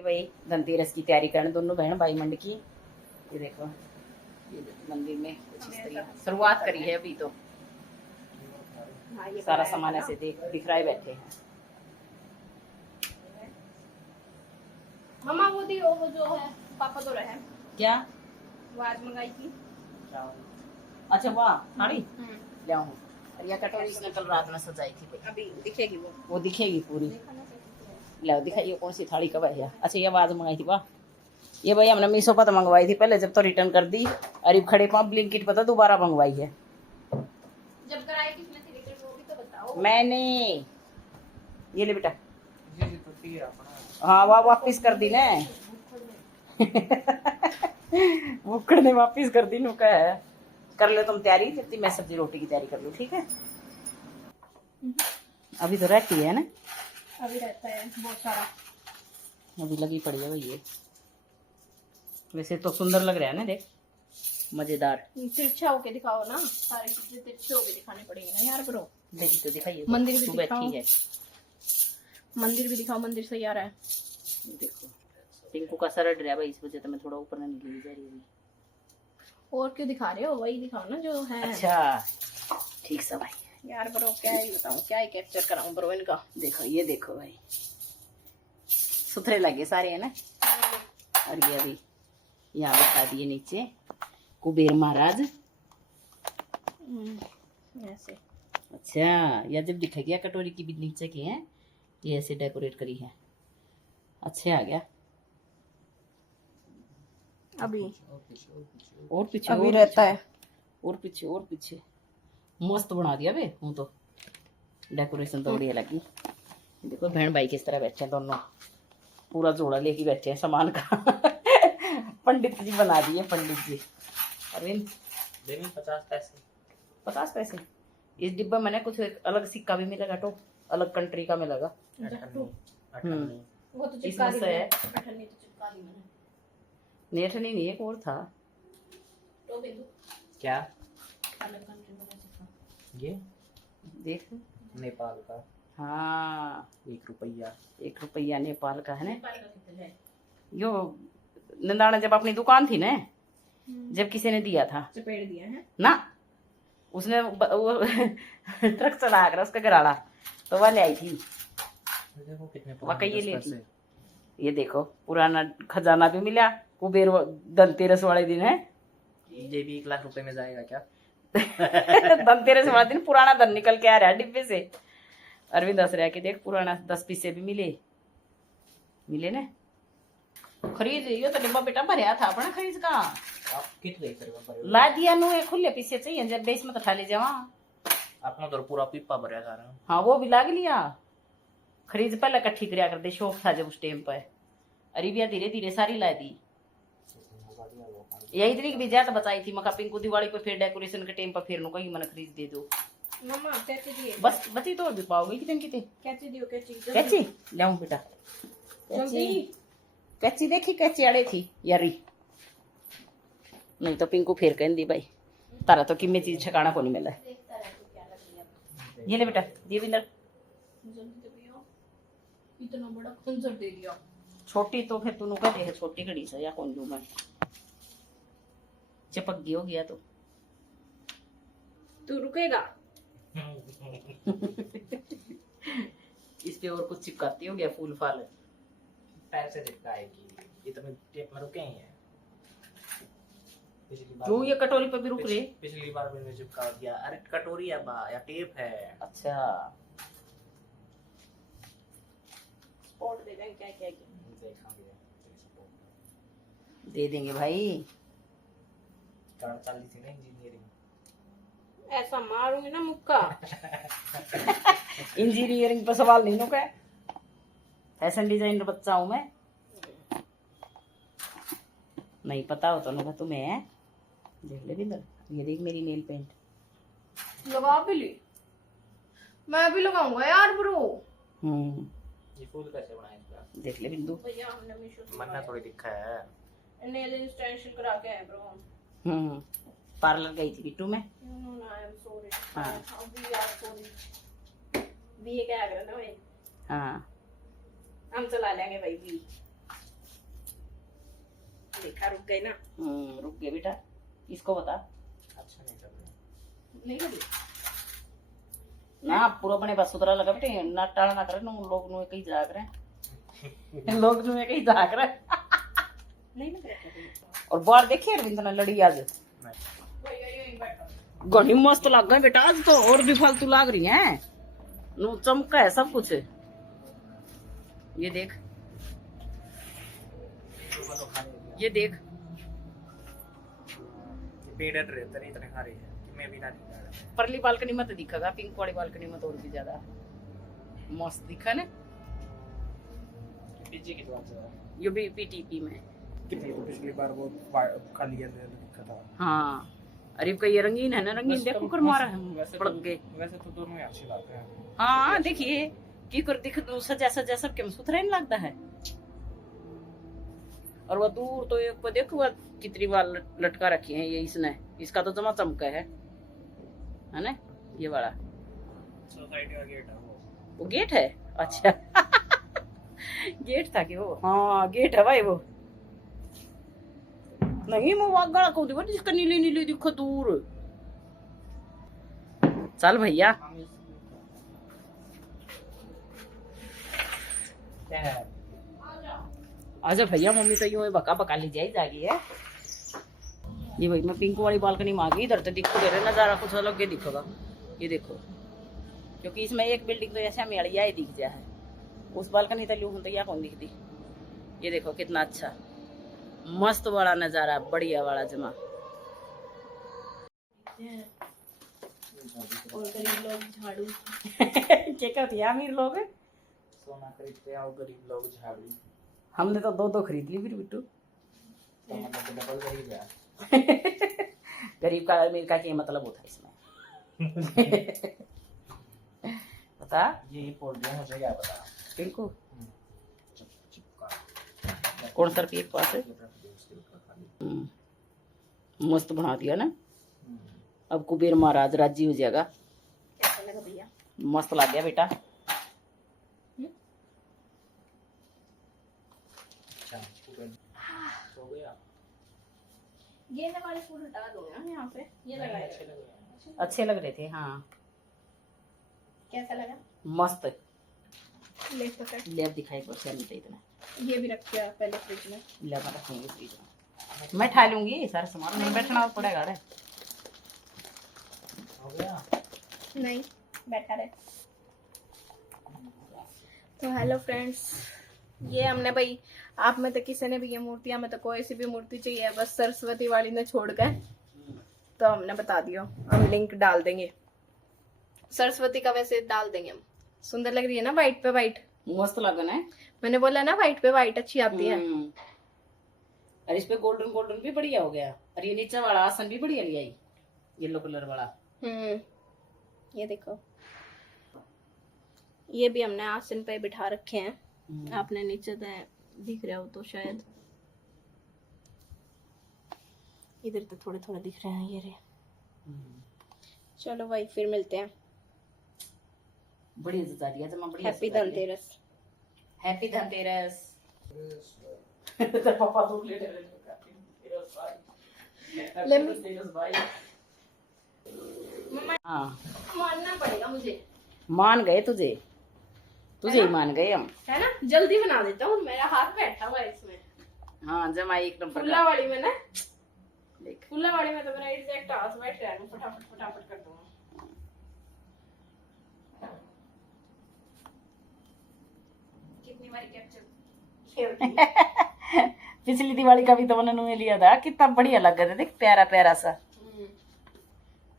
कि भाई धनतेरस की तैयारी करने दोनों बहन भाई मंड की। ये देखो, ये मंदिर में कुछ इस तरह शुरुआत करी है अभी तो। हाँ, ये सारा बनाया सामान था ना। ऐसे दिख रहा है, बैठे हैं। मम्मा वो दी वो जो है पापा तो रहे क्या? वो आज मंगाई थी। अच्छा वाह, साड़ी ले आऊं। और यह कटोरी इसने कल रात में सजाई थी भाई। अभी दिखेगी वो दिखेगी पूरी। लो दिखाइए कौन सी थाली कब है। अच्छा ये आवाज मंगाई थी वाह। ये भाई हमने मीशो पर तो मंगवाई थी पहले, जब तो रिटर्न कर दी। अरे खड़े पाँव ब्लिंकिट पता दोबारा मंगवाई है जब कराई किसने थी रिटर्न वो भी तो बताओ। मैंने। ये ले बेटा। हाँ वाह, वापिस कर दी ने। बुक्कड़ ने वापिस कर दी नु का है। कर लो तुम तैयारी, जब मैं सब्जी रोटी की तैयारी कर लूँ, ठीक है। अभी तो रहती है ना, अभी रहता है बहुत सारा। अभी लगी पड़ी है भाई ये। वैसे तो सुंदर लग रहा है ना, देख मजेदार। तिरछा होके दिखाओ ना, सारी चीजें तिरछे होके दिखानी पड़ेगी ना यार ब्रो। देखी तो दिखाइए। मंदिर भी तू दिखाओ। बैठी है। मंदिर भी दिखाओ, मंदिर सही आ रहा है। देखो टिंकू का सर अड़ रहा है भाई, इस वजह से मैं थोड़ा ऊपर नहीं निकली जा रही हूँ। और क्यों दिखा रहे हो, वही दिखाओ ना जो है। अच्छा ठीक सब भाई। यार ब्रो क्या ही बताऊं, क्या ही कैप्चर कराऊं ब्रो इनका। देखो ये देखो भाई, सुथरे लगे सारे है ना। और ये अभी यहाँ बिठा दिए नीचे कुबेर महाराज। ऐसे अच्छा या जब दिखा गया कटोरी की भी नीचे की है, ये ऐसे डेकोरेट करी है। अच्छे आ गया। अभी और पीछे अभी और रहता पीछे, है। और पीछे और पीछे। मस्त बना दिया बे हूँ तो। डेकोरेशन तो बढ़िया लगी। देखो बहन भाई किस तरह बैठे हैं दोनों, पूरा जोड़ा लेके बैठे हैं सामान का। पंडित जी बना दिए, पंडित जी। अरविंद 50 पैसे। 50 पैसे। इस डिब्बा में ना कुछ एक अलग सिक्का भी मिलेगा, तो अलग कंट्री का मिलेगा। वो तो चिपका इसमें दी से है। अठन्नी तो चिपका दी मैंने। नेठनी नहीं, एक और था। तो बिंदु क्या अलग कंट्री में चिपका। ये देख नेपाल का हाँ, 1 रुपया। 1 रुपया नेपाल का है ना। नेपाल का कितना है? यो नंदाना जब अपनी दुकान थी ना, जब किसी ने दिया था चपेट दिया है ना, उसने वो ट्रक चला कर उसका गराड़ा, तो वह ले आई थी। देखो कितने वाकई ये पुराने लेती। 10 पैसे। ये देखो पुराना खजाना भी मिला, कुबेर धनतेरस वाले दिन है। ये भी 1 लाख रुपए में जाएगा क्या? धनतेरस वाले दिन पुराना धन निकल के आ रहा है डिब्बे से। अरविंद हंस रहा है कि देख पुराना 10 पैसे भी मिले ना। खरीद यो तो डिब्बा बेटा भरया था अपना, खरीद का आप कितने कर ला दिया नु। खुले पीछे चाहिए जब बेस में तो ठा ले जावा। अपना तो पूरा पिप्पा भरया था ना। हाँ वो भी लाग लिया। खरीद पहले इकट्ठी करिया कर दे, शौक था जब उस टाइम पर। अरे भैया धीरे धीरे सारी ला दी। यही तरीक भी ज्यादा बचाई थी मका पिंकू दिवाली पे, फिर डेकोरेशन के टाइम पर फिर नु कहीं मन खरीद दे दो। मम्मा कैची दिए बस बची तो और भी पाओगे कितने कितने। कैची दियो कैची कैची लाऊं बेटा। जल्दी कैची देखी, कैची अड़े थी यारी। नहीं तो पिंकू फिर कह दी भाई तारा तो किम्मे चीज ठिकाना को नहीं मिला। देखता रह तू क्या लग रही है। ये ले बेटा, ये बिंदर। जल्दी तो पियो, इतना बड़ा खंजर दे दिया। छोटी तो फिर तू कह दे छोटी घड़ी से या कौन लू मैं। चिपक गई हो गया तो। तू रुकेगा? इस पे और कुछ चिपकाती हो गया, फूल फाल। पैसे चिपकाएगी ये तो मैं टेप में रुके ही हैं। पिछली बार क्यों ये कटोरी पे भी रुक रहे? पिछली बार मैंने चिपका दिया। अरे कटोरी है बा या टेप है। अच्छा स्पॉट दे दें क्या क्या क्या। देखेंगे दे देंगे भाई। कारण चाली थी ना इंजीनियरिंग। ऐसा मारूंगी ना मुक्का। इंजीनियरिंग पर सवाल नहीं नुका। फैशन डिजाइनर बच्चा हूं मैं। नहीं पता हो तो नुका तुम्हें है। देख ले बिंदर, ये देख मेरी नेल पेंट लगा भी ली। मैं भी लगाऊंगा यार ब्रो। ये फूल कैसे बनाए इसका? देख ले बिंदु। भैया हमने मीशो से मन्ना थोड़ी दिखा है। नेल एक्सटेंशन करा के आए ब्रो। पार्लर गई थी बिट्टू में। No, I am sorry. हाँ। We are sorry. भी ये क्या कर रहा है ना भाई? हाँ हम चला लेंगे भाई भी। बेटा रुक गए ना। रुक गए बेटा, इसको बता अच्छा नहीं कर रहे। नहीं लगे ना पूरा बने बस सुथरा लगा बेटे, ना टाल ना करे ना लोग नु कहीं जाग रहे लोग नु कहीं जाग रहे नहीं लग रहा। और बाहर देखिए अरविंद ने लड़ी आज घनी मस्त लग गए बेटा, आज तो और भी फालतू लग रही हैं, नु चमका है सब कुछ। ये देख, ये देख, पेड़ रहते नहीं इतने खा रही है कि मैं भी ना दिखा रहा। परली बालकनी में तो दिखेगा, पिंक वाली बालकनी में तो और भी ज्यादा मस्त दिखा ना। पीछे की बात है, ये भी पीटीपी में कितनी तो पिछली बार वो खाली दिखा था। हाँ अरे का ये रंगीन है ना, रंगीन देखो कर मारा है पड़क गए। वैसे तो दोनों ही अच्छी बात है। हाँ देखिए की कर दिख सजा सजा सबके में सुथरा नहीं लगता है। और वह दूर तो एक पर देखो वह कितनी बार लटका रखी है ये इसने, इसका तो जमा चमका है ना ये वाला। सोसाइटी का गेट है वो गेट है, अच्छा गेट था कि वो, हाँ गेट है भाई वो। नहीं मैं वहां गड़ा को देखो जिसका नीली नीली दिखो दूर। चल भैया क्या है? आजा भैया, मम्मी तो यूं बका बका ली जाएगी है। ये भाई मैं पिंक वाली बालकनी में आ गई, इधर तो दिखो दे रहे नजारा कुछ अलग ही दिखेगा। ये देखो क्योंकि इसमें एक बिल्डिंग तो ऐसे हमें अड़िया ही दिख जाए है, उस बालकनी तक यूं तो या कौन दिखती। ये देखो कितना अच्छा मस्त वाला नजारा, बढ़िया वाला जमा। और गरीब लोग झाड़ू क्या कहती है अमीर लोग, सोना खरीदते आओ, गरीब लोग झाड़ू। हमने तो दो दो खरीद ली फिर बिट्टू। तो मतलब तो डबल गरीब है। गरीब का अमीर का क्या मतलब होता है इसमें बता ये बोल रहे मुझे क्या पता। पिंकू चिपका कौन सा एक पास है। मस्त बना दिया ना, अब कुबेर महाराज राजी हो जाएगा। कैसा लगा भैया? मस्त लग गया बेटा। अच्छा हो गया। ये वाले फूल हटा दो ना यहाँ से, ये लगाए अच्छे लग रहे हैं। अच्छे लग रहे थे हाँ। कैसा लगा? मस्त ले तो कर। लेब दिखाई पर चल नहीं इतना। ये भी रख दिया पहले फ्रिज में। लेब रखेंगे फ्रिज में, मैं ठा लूंगी सारा सामान, नहीं बैठना पड़ेगा रे। हो गया। नहीं बैठा रहे। तो हेलो फ्रेंड्स, ये हमने भाई आप में तो किसी ने भी ये मूर्तियां में तो कोई सी भी मूर्ति चाहिए, बस सरस्वती वाली ने छोड़ गए तो हमने बता दिया, हम लिंक डाल देंगे। सरस्वती का वैसे डाल देंगे हम। सुंदर लग रही है ना वाइट पे वाइट, मस्त लगना है। मैंने बोला ना वाइट पे वाइट अच्छी आती है। और इस पे गोल्डन गोल्डन भी बढ़िया हो गया, और ये नीचे वाला आसन भी बढ़िया लिया येलो कलर वाला। ये देखो, ये भी हमने आसन पे बिठा रखे हैं। आपने नीचे दिख रहा हो तो शायद, इधर तो थोड़े थोड़े दिख रहे हैं ये रे। चलो भाई फिर मिलते हैं। बढ़िया सजा दिया जमा, बढ़िया। हैप्पी धनतेरस। हैप्पी धनतेरस। तो पापा दूध ले ले हाँ मानना पड़ेगा मुझे। मान गए तुझे, तुझे ही मान गए हम, है ना, जल्दी बना देता हूँ। मेरा हाथ बैठा हुआ है इसमें। हाँ जमा एक नंबर फुल्ला वाली में ना, देख फुल्ला वाली में तो मेरा एग्जैक्ट हाथ बैठ रहा है। फटाफट फटाफट कर दूंगा। कितनी बारी कैप्चर पिछली दिवाली का भी तो उन्होंने लिया था, कितना बढ़िया लग गया था, देख प्यारा प्यारा सा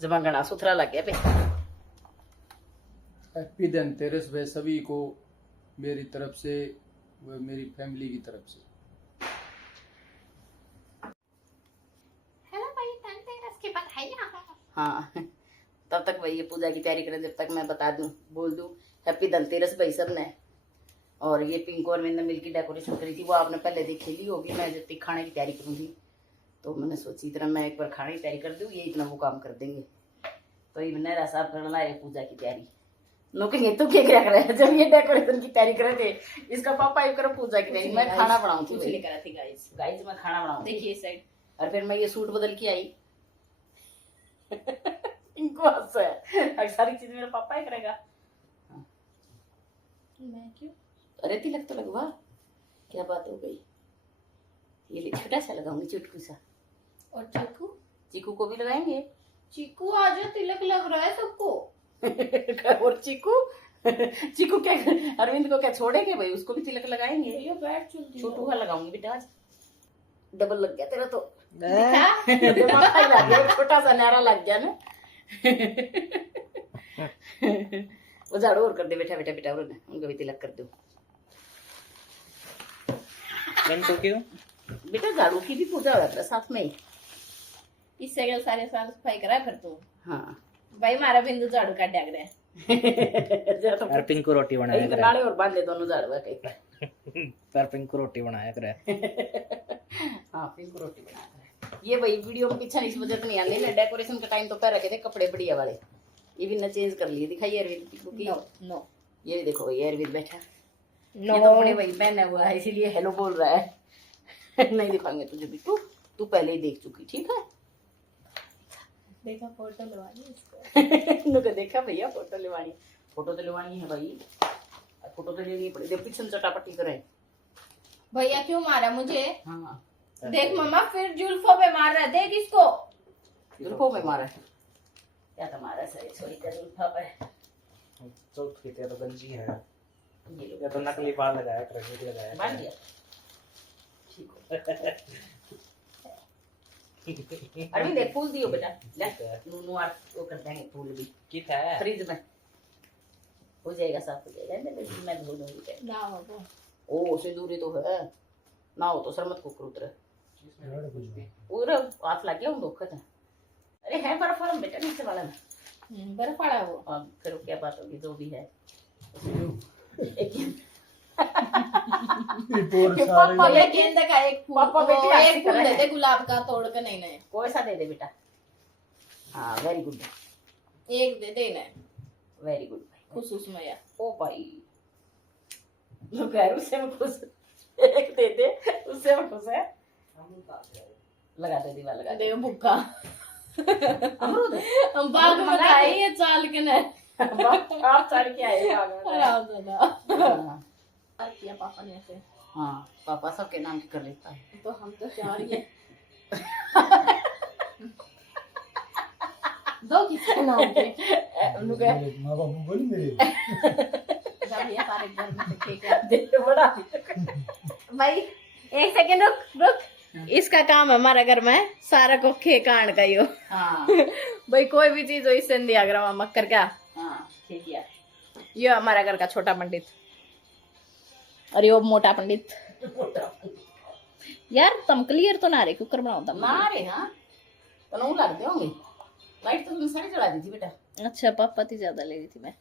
जमा, गणा सुथरा लग गया पे। हैप्पी धनतेरस वे सभी को मेरी तरफ से व मेरी फैमिली की तरफ से। हेलो भाई, धनतेरस की बधाइयां। हाँ तब तक भाई ये पूजा की तैयारी करें, जब तक मैं बता दूं, बोल दूं हैप्पी धनतेरस भाई सब ने। और ये पिंक और मैंने मिलकर डेकोरेशन करी थी, वो आपने पहले देख ली होगी। मैं जितनी खाने की तैयारी करूँगी तो मैंने सोची इतना मैं एक बार खाने की तैयारी कर दूँ, ये इतना वो काम कर देंगे। तो ये नहरा साहब करना है पूजा की तैयारी, नो कहेंगे तू क्या क्या करे जब ये डेकोरेशन की तैयारी करे थे इसका पापा एक करो पूजा की तैयारी मैं खाना बनाऊं थी कुछ नहीं करा थी गाइस। गाइस मैं खाना बनाऊं देखिए इस साइड और फिर मैं ये सूट बदल के आई इनको हंस है अब सारी चीज मेरा पापा ही करेगा। मैं क्यों अरे तिलक तो लगवा क्या बात हो गई ये छोटा सा लगाऊंगी चुटकू सा और चीकू चीकू को भी लगाएंगे चीकू आज तिलक लग रहा है सबको। और चीकू चीकू क्या अरविंद को क्या छोड़ेंगे भाई उसको भी तिलक लगाएंगे ये बैठ चलती छोटू का लगाऊंगी बेटा आज डबल लग गया तेरा तो दिखा दिमाग खाई लग गया छोटा सा नारा लग गया ना वो झाड़ू और कर दे बेटा बेटा बेटा और उनको भी तिलक कर दो तो क्यों बेटा झाड़ू की भी पूजा हो जाता है साथ में ही। इससे क्या सारे साल सफाई करा है फिर तू हाँ भाई मारा बिंदु झाड़ू का डग रहा है। जरा तो यार पिंक को रोटी बनाया एक करे नाले और बांध दे दोनों झाड़ू कहीं पर यार पिंक को रोटी बनाया करे हाँ पिंक रोटी बना कर ये भाई वीडियो में पीछे इस वजह से नहीं आने डेकोरेशन का टाइम तो पहले रखे थे कपड़े बढ़िया वाले ये भी ना चेंज कर लिए दिखाइए अरविंद टिकू की नो नो ये भी देखो ये अरविंद बैठा नो ये तो अपने भाई पहना हुआ है इसीलिए हेलो बोल रहा है नहीं दिखाएंगे तुझे भी तू पहले ही देख चुकी ठीक है देखा फोटो लगवानी इसको नुका देखा भैया फोटो लेवानी है भाई फोटो तो लेनी पड़ेगी पीछे चटापटी करें भैया क्यों मारा मुझे। हाँ देख मम्मा फिर जुल्फों पे मार रहा है देख इसको। जुल्फों में मारा क्या तो मारा सही सॉरी का जुल्फा पे चौथ की तो गंजी है ये लो या तो नकली बाल लगाया क्रेडिट लगाया बांध दिया ठीक हो अरविंद एक फूल दियो बेटा ले नूनू और वो कर देंगे फूल भी कित है फ्रिज में हो जाएगा साफ हो जाएगा मैं धो दूंगी ना बाबू ओ सिंदूरी तो है ना हो तो सरमत को उतरे पूरा हाथ लग गया उन धोखा था अरे है बर्फ वाला बेटा नीचे वाला में बर्फ पड़ा है वो। और फिर क्या बात होगी जो भी है एक पापा ये गेंद का एक फूल पापा बेटी वो ऐसे एक फूल कर रहे देते हैं। गुलाब का तोड़ के नहीं नहीं कोई सा दे दे बेटा हाँ वेरी गुड एक दे देना वेरी गुड खुश उसमें या ओ भाई जो कह रही उससे मैं खुश एक दे दे उससे मैं खुश है लगा दे दीवार लगा दे दे भूखा अमरूद हम बाग में आए ये चाल के ना आप चढ़ के आए बाग में। आराम दादा हाँ, किया पापा ने ऐसे हाँ पापा सबके नाम की कर लेता है तो हम तो चार ही हैं। दो किसके नाम के उन्होंने कहा, माँ बाबू बोली मेरे जब ये सारे घर में से केक है। दे दे बड़ा भाई एक सेकंड रुक रुक इसका काम है हमारे घर में सारा को केक आण का यो हाँ भाई कोई भी चीज हो इससे नहीं दिया करा मक्कर का हाँ ठीक है ये हमारा घर का छोटा पंडित और ये मोटा पंडित यार तुम क्लियर तो ना रहे कुकर बनाओ तुम ना रे हाँ तो नू लग गए होंगे लाइट तो तुमने सारी जला दी थी बेटा अच्छा पापा ती ज्यादा ले रही थी मैं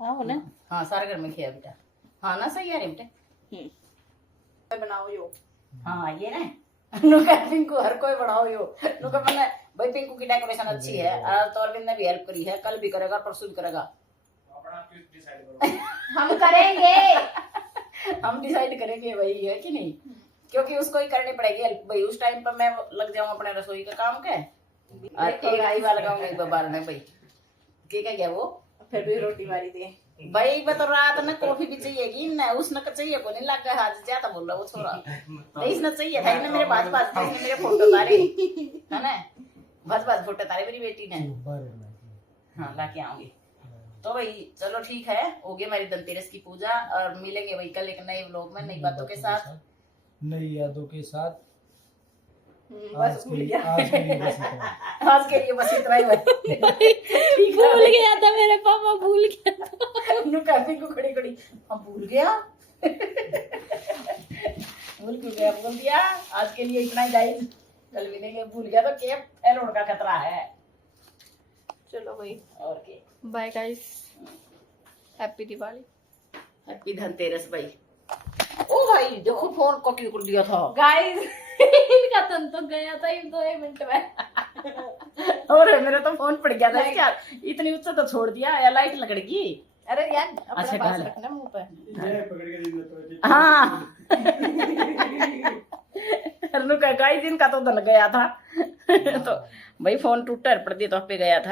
हाँ ना हाँ सारे घर में किया बेटा हाँ ना सही है रे बेटा बनाओ यो हाँ ये ना नुका पिंकू हर कोई बढ़ाओ यो नुका मैंने भाई पिंकू की डेकोरेशन अच्छी है आज तो अरविंद ने भी हेल्प करी है कल भी करेगा परसों भी करेगा हम करेंगे हम डिसाइड करेंगे भाई है कि नहीं क्योंकि उसको ही करनी पड़ेगी हेल्प भाई उस टाइम पर मैं लग जाऊँ अपने रसोई का काम के एक आई वाला लगाऊंगा एक बार ने भाई ठीक है क्या वो फिर भी रोटी मारी दे भाई मैं तो रात में कॉफी भी चाहिएगी ना उसने का चाहिए को नहीं लग गया हाथ ज्यादा बोल रहा वो छोरा नहीं इसने चाहिए था इसने मेरे पास पास इसने मेरे फोटो तारे है ना बस फोटो तारे मेरी बेटी ने हाँ लाके आऊंगी तो भाई चलो ठीक है हो गई मेरी धनतेरस की पूजा और मिलेंगे भाई कल एक नए व्लॉग में नई बातों के साथ नई यादों के साथ बस भूल गया आज के लिए बस इतना। आज के लिए बस इतना ही भाई ठीक भूल है गया था मेरे पापा भूल गया था नु काफी को खड़ी खड़ी हम भूल गया भूल क्यों गया बोल दिया आज के लिए इतना ही गाइस कल मिलेंगे भूल गया तो क्या एलोन का खतरा है चलो भाई और के bye guys happy Diwali happy Dhanteras भाई ओ भाई देखो फोन को क्यों कर दिया था गाइस इनका तन तो गया था इन 2 मिनट में और मेरा तो फोन पड़ गया था क्या इतनी ऊंचा तो छोड़ दिया या लाइट लगड़गी अरे यार अपने अच्छा, पास गाल। रखना मुंह पे। हाँ अरनू का 21 दिन का तो धन गया था तो भाई फोन टूटा पड़ दी तो पे गया था।